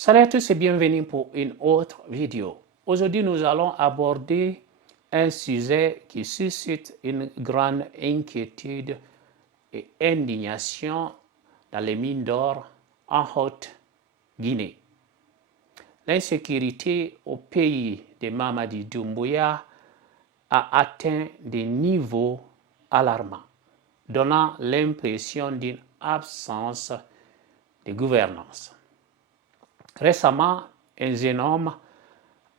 Salut à tous et bienvenue pour une autre vidéo. Aujourd'hui, nous allons aborder un sujet qui suscite une grande inquiétude et indignation dans les mines d'or en Haute-Guinée. L'insécurité au pays de Mamadi Doumbouya a atteint des niveaux alarmants, donnant l'impression d'une absence de gouvernance. Récemment, un jeune homme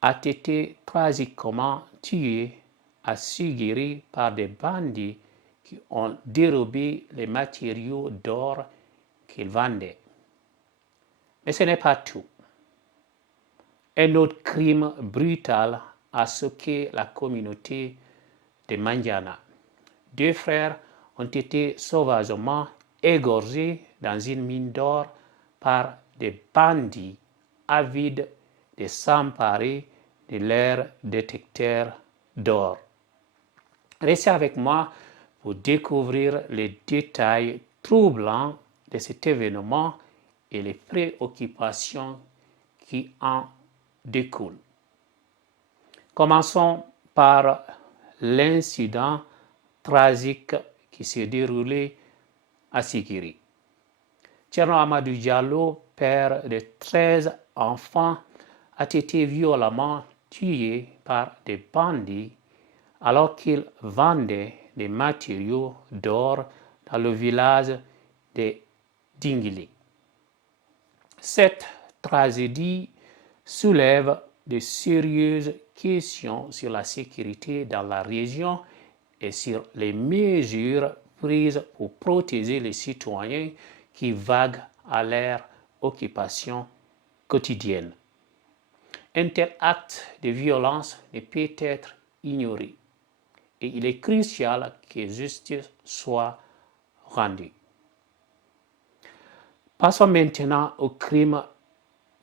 a été tragiquement tué à Siguiri par des bandits qui ont dérobé les matériaux d'or qu'ils vendaient. Mais ce n'est pas tout. Un autre crime brutal a choqué la communauté de Mandiana. Deux frères ont été sauvagement égorgés dans une mine d'or par des bandits avides de s'emparer de leur détecteur d'or. Restez avec moi pour découvrir les détails troublants de cet événement et les préoccupations qui en découlent. Commençons par l'incident tragique qui s'est déroulé à Sikiri. Thierno Amadou Diallo, père de 13 enfants, a été violemment tué par des bandits alors qu'il vendait des matériaux d'or dans le village de Dingili. Cette tragédie soulève de sérieuses questions sur la sécurité dans la région et sur les mesures prises pour protéger les citoyens qui vaguent à leur occupation quotidienne. Un tel acte de violence ne peut être ignoré et il est crucial que justice soit rendue. Passons maintenant au crime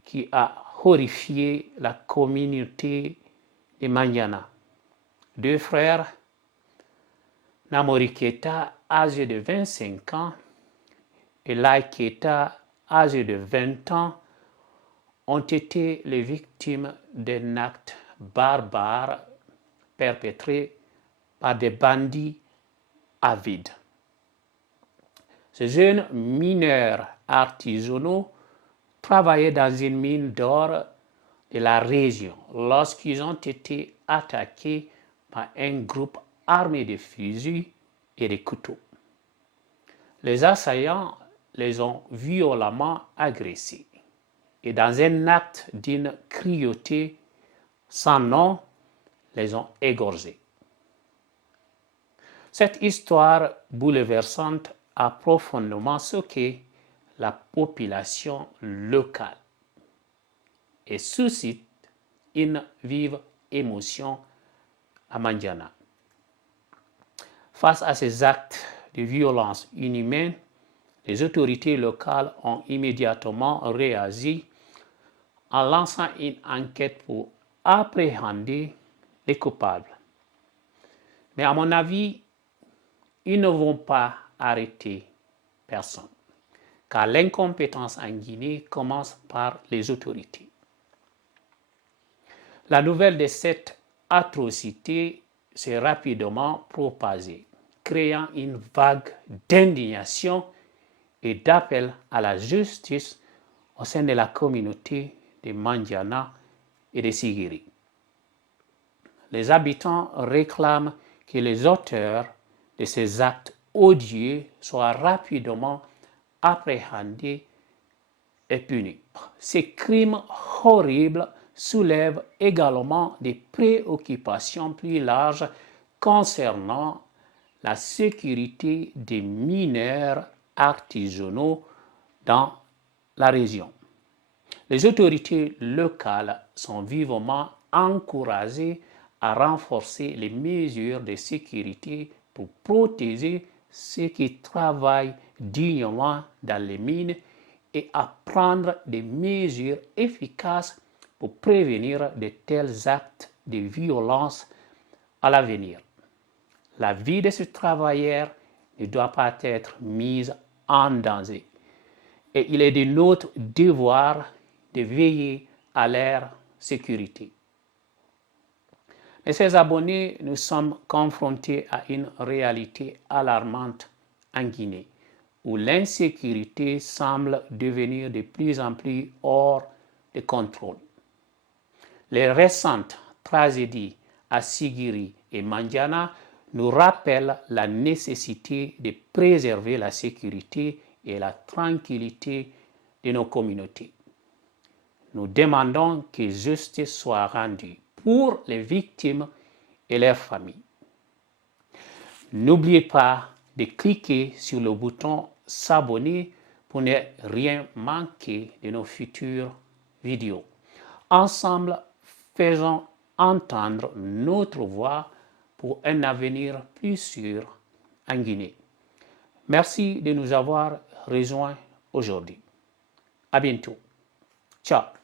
qui a horrifié la communauté de Mandiana. Deux frères, Namori Keita, âgé de 25 ans, et Lai Keita, âgé de 20 ans, ont été les victimes d'un acte barbare perpétré par des bandits avides. Ces jeunes mineurs artisanaux travaillaient dans une mine d'or de la région lorsqu'ils ont été attaqués par un groupe armé de fusils et de couteaux. Les assaillants les ont violemment agressés et dans un acte d'une cruauté sans nom, les ont égorgés. Cette histoire bouleversante a profondément choqué la population locale et suscite une vive émotion à Mandiana. Face à ces actes de violence inhumaine, les autorités locales ont immédiatement réagi en lançant une enquête pour appréhender les coupables. Mais à mon avis, ils ne vont pas arrêter personne, car l'incompétence en Guinée commence par les autorités. La nouvelle de cette atrocité s'est rapidement propagée, créant une vague d'indignation et d'appel à la justice au sein de la communauté de Mandiana et de Sigiri. Les habitants réclament que les auteurs de ces actes odieux soient rapidement appréhendés et punis. Ces crimes horribles soulèvent également des préoccupations plus larges concernant la sécurité des mineurs artisanaux dans la région. Les autorités locales sont vivement encouragées à renforcer les mesures de sécurité pour protéger ceux qui travaillent dignement dans les mines et à prendre des mesures efficaces pour prévenir de tels actes de violence à l'avenir. La vie de ce travailleur ne doit pas être mise en danger. Et il est de notre devoir de veiller à leur sécurité. Mes chers abonnés, nous sommes confrontés à une réalité alarmante en Guinée, où l'insécurité semble devenir de plus en plus hors de contrôle. Les récentes tragédies à Sigiri et Mandiana nous rappellent la nécessité de préserver la sécurité et la tranquillité de nos communautés. Nous demandons que justice soit rendue pour les victimes et leurs familles. N'oubliez pas de cliquer sur le bouton s'abonner pour ne rien manquer de nos futures vidéos. Ensemble, faisons entendre notre voix pour un avenir plus sûr en Guinée. Merci de nous avoir rejoints aujourd'hui. À bientôt. Ciao.